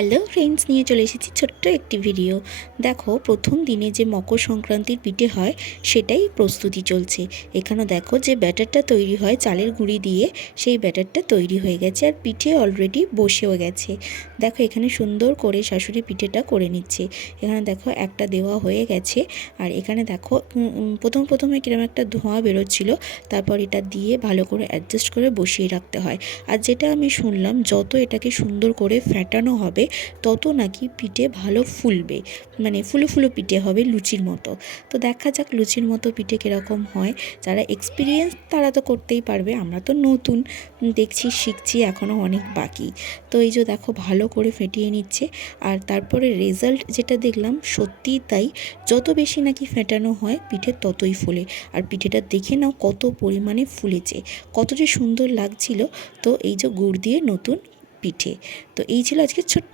Hello friends, নিয়ে চলে এসেছি ছোট্ট একটি ভিডিও। দেখো, প্রথম দিনে যে মকর সংক্রান্তির পিঠে হয় সেটাই প্রস্তুতি চলছে। এখানে দেখো যে ব্যাটারটা তৈরি হয় চালের গুঁড়ি দিয়ে, সেই ব্যাটারটা তৈরি হয়ে গেছে আর পিঠে অলরেডি বসেও গেছে। দেখো এখানে সুন্দর করে শাশুড়ি পিঠেটা করে নিচ্ছে। এখানে দেখো একটা দেওয়া হয়ে গেছে। আর এখানে দেখো প্রথমে কিরকম একটা ধোঁয়া বেরোচ্ছিল, তারপর এটা দিয়ে ভালো করে অ্যাডজাস্ট করে বসিয়ে রাখতে হয়। আর যেটা আমি শুনলাম, যত এটাকে সুন্দর করে ফ্যাটানো হবে তত নাকি পিঠে ভালো ফুলবে, মানে ফুলো ফুলো পিঠে হবে লুচির মতো। তো দেখা যাক লুচির মতো পিঠে কীরকম হয়। যারা এক্সপিরিয়েন্স তারা তো করতেই পারবে, আমরা তো নতুন, দেখছি শিখছি, এখনও অনেক বাকি। তো এই যে দেখো ভালো করে ফেটিয়ে নিচ্ছে। আর তারপরে রেজাল্ট যেটা দেখলাম সত্যিই তাই, যত বেশি নাকি ফেটানো হয় পিঠে ততই ফুলে। আর পিঠেটা দেখে নাও কত পরিমাণে ফুলেছে, কত যে সুন্দর লাগছিল। তো এই যে গুড় দিয়ে নতুন পিঠে। তো এই ছিল আজকে ছোট্ট